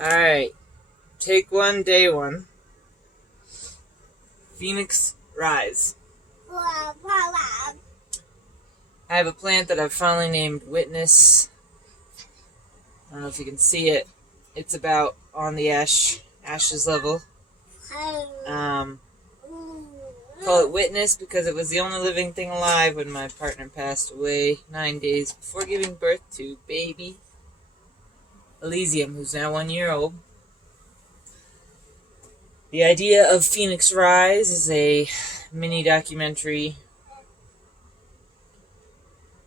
Alright, take one, day one. Phoenix Rise. I have a plant that I've finally named Witness. I don't know if you can see it. It's about on the ashes level. Call it Witness because it was the only living thing alive when my partner passed away 9 days before giving birth to baby Elysium, who's now 1 year old. The idea of Phoenix Rise is a mini documentary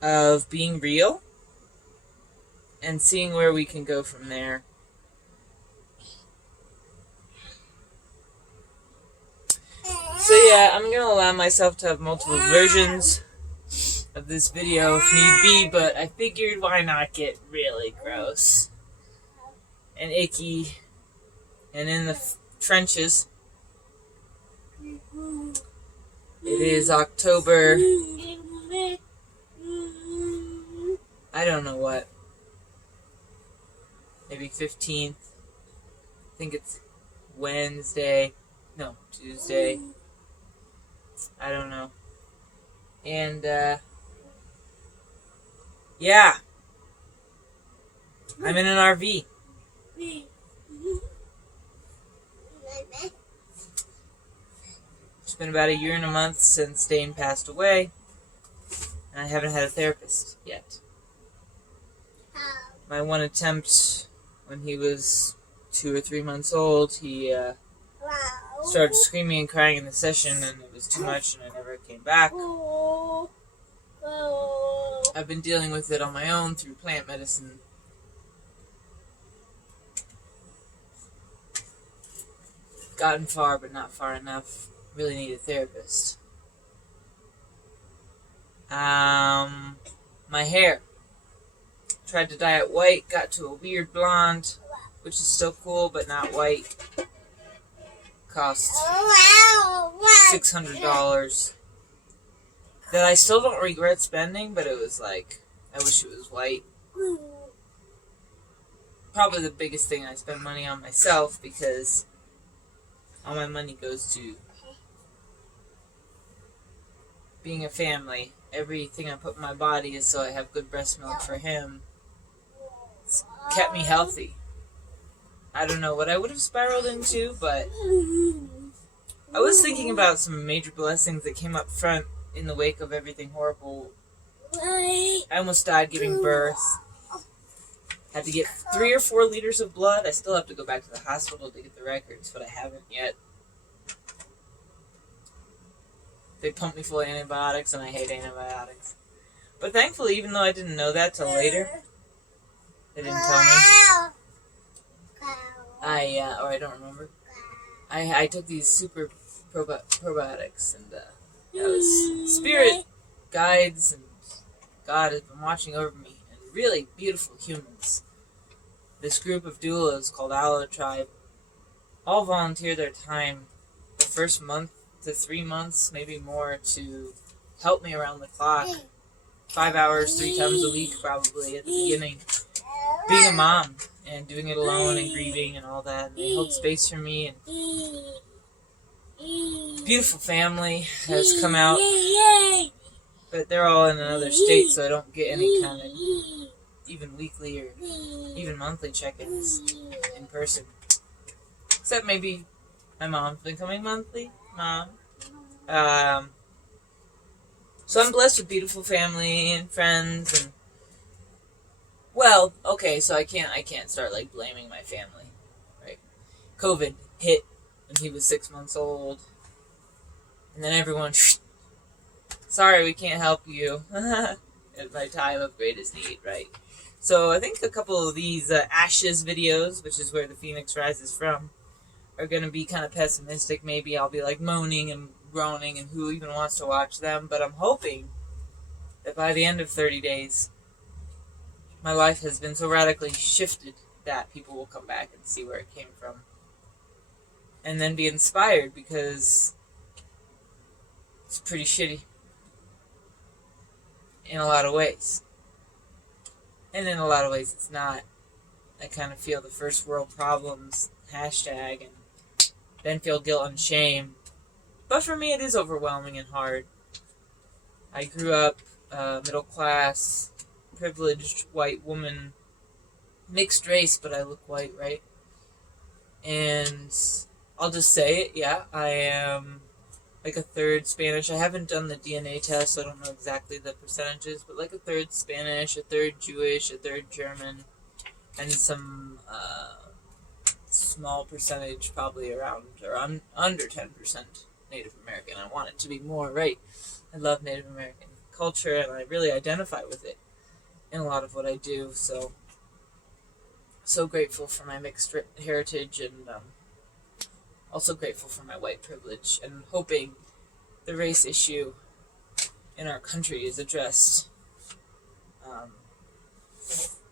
of being real and seeing where we can go from there. So yeah, I'm going to allow myself to have multiple versions of this video if need be, but I figured why not get really gross and icky and in the trenches. It is October, I don't know what, maybe 15th. I think it's Tuesday. I don't know. And, yeah. I'm in an RV. It's been about a year and a month since Dane passed away, and I haven't had a therapist yet. My one attempt when he was 2 or 3 months old, he started screaming and crying in the session, and it was too much, and I never came back. I've been dealing with it on my own through plant medicine. Gotten far, but not far enough. Really need a therapist. My hair. Tried to dye it white, got to a weird blonde, which is still cool, but not white. Cost $600. That I still don't regret spending, but it was like, I wish it was white. Probably the biggest thing I spend money on myself because all my money goes to being a family. Everything I put in my body is so I have good breast milk for him. It's kept me healthy. I don't know what I would have spiraled into, but I was thinking about some major blessings that came up front in the wake of everything horrible. I almost died giving birth. Had to get 3 or 4 liters of blood. I still have to go back to the hospital to get the records, but I haven't yet. They pumped me full of antibiotics, and I hate antibiotics. But thankfully, even though I didn't know that till later, they didn't tell me. I don't remember. I took these super probiotics, and that was spirit guides, and God has been watching over me, and really beautiful humans. This group of doulas called Aloe Tribe all volunteer their time the first month to 3 months, maybe more, to help me around the clock. 5 hours, 3 times a week, probably, at the beginning. Being a mom, and doing it alone, and grieving, and all that. And they hold space for me, and beautiful family has come out. But they're all in another state, so I don't get any kind of even weekly or even monthly check-ins in person. Except maybe my mom's been coming monthly. Mom. So I'm blessed with beautiful family and friends, and well, okay, so I can't start like blaming my family, right? COVID hit when he was 6 months old, and then everyone, sorry, we can't help you at my time of greatest need, right? So I think a couple of these ashes videos, which is where the Phoenix Rise is from, are going to be kind of pessimistic. Maybe I'll be like moaning and groaning, and who even wants to watch them? But I'm hoping that by the end of 30 days, my life has been so radically shifted that people will come back and see where it came from. And then be inspired, because it's pretty shitty in a lot of ways. And in a lot of ways it's not. I kind of feel the first world problems hashtag and then feel guilt and shame. But for me, it is overwhelming and hard. I grew up middle class, privileged white woman, mixed race, but I look white, right? And I'll just say it, yeah, I am like a third Spanish. I haven't done the DNA test, so I don't know exactly the percentages, but like a third Spanish, a third Jewish, a third German, and some small percentage, probably around or under 10% Native American. I want it to be more, right? I love Native American culture, and I really identify with it in a lot of what I do, so grateful for my mixed heritage, and also grateful for my white privilege, and hoping the race issue in our country is addressed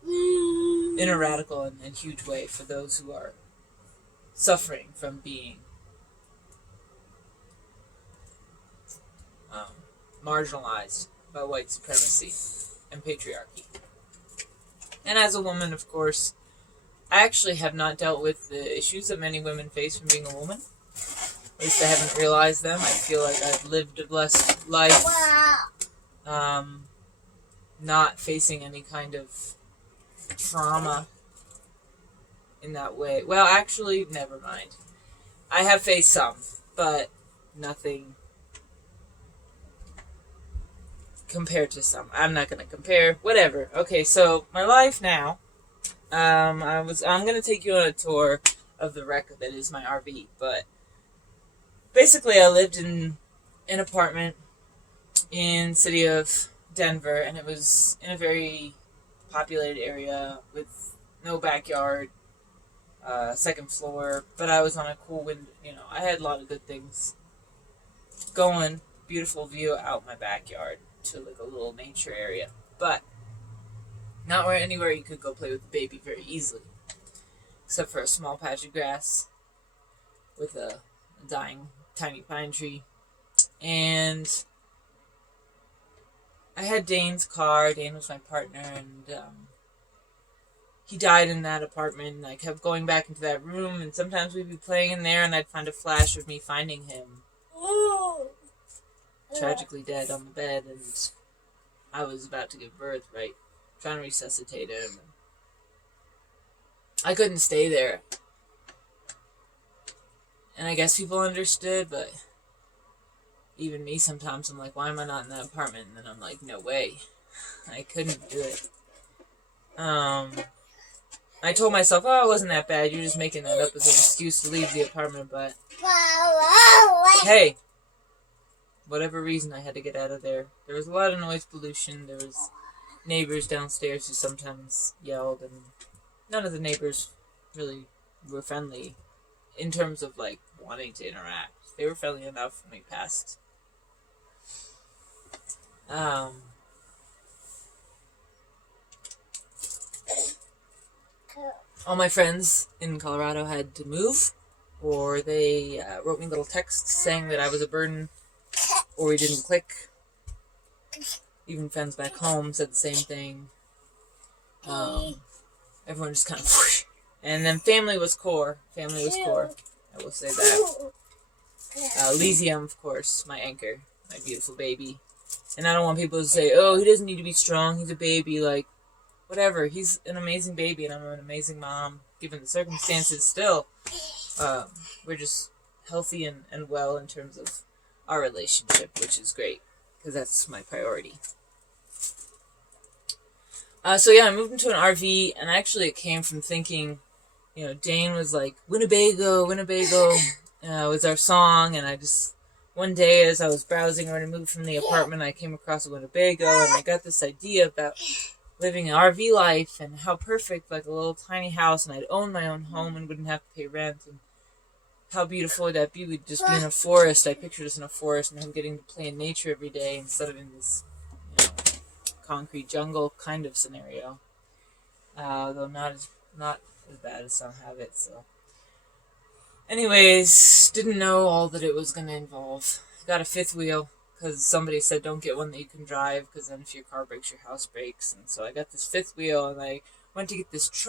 in a radical and huge way for those who are suffering from being marginalized by white supremacy and patriarchy. And as a woman, of course, I actually have not dealt with the issues that many women face from being a woman. At least I haven't realized them. I feel like I've lived a blessed life, not facing any kind of trauma in that way. Well, actually, never mind. I have faced some, but nothing compared to some. I'm not going to compare. Whatever. Okay, so my life now. I'm going to take you on a tour of the wreck that is my RV, but basically I lived in an apartment in the city of Denver, and it was in a very populated area with no backyard, second floor, but I was on a cool window, I had a lot of good things going, beautiful view out my backyard to like a little nature area, but not anywhere you could go play with the baby very easily, except for a small patch of grass with a dying tiny pine tree. And I had Dane's car. Dane was my partner, and he died in that apartment. And I kept going back into that room, and sometimes we'd be playing in there, and I'd find a flash of me finding him tragically dead on the bed, and I was about to give birth, right? Trying to resuscitate him. I couldn't stay there. And I guess people understood, but even me sometimes, I'm like, why am I not in that apartment? And then I'm like, no way. I couldn't do it. I told myself, oh, it wasn't that bad. You're just making that up as an excuse to leave the apartment, but hey, whatever reason, I had to get out of there. There was a lot of noise pollution. There was neighbors downstairs who sometimes yelled, and none of the neighbors really were friendly in terms of like wanting to interact. They were friendly enough when we passed. All my friends in Colorado had to move, or they wrote me little texts saying that I was a burden, or we didn't click. Even friends back home said the same thing. Everyone just kind of whoosh. And then family was core. I will say that. Elysium, of course, my anchor, my beautiful baby. And I don't want people to say, oh, he doesn't need to be strong, he's a baby. Like, whatever. He's an amazing baby, and I'm an amazing mom, given the circumstances still. We're just healthy and well in terms of our relationship, which is great, because that's my priority. So yeah, I moved into an RV, and actually it came from thinking, Dane was like, Winnebago was our song, and I just, one day as I was browsing or to move from the apartment, I came across a Winnebago, and I got this idea about living an RV life, and how perfect, like a little tiny house, and I'd own my own home and wouldn't have to pay rent, and how beautiful would that be? We'd just be in a forest. I pictured us in a forest, and him getting to play in nature every day instead of in this, concrete jungle kind of scenario. Though not as bad as some have it, so. Anyways, didn't know all that it was going to involve. Got a fifth wheel, because somebody said don't get one that you can drive, because then if your car breaks, your house breaks. And so I got this fifth wheel, and I went to get this truck.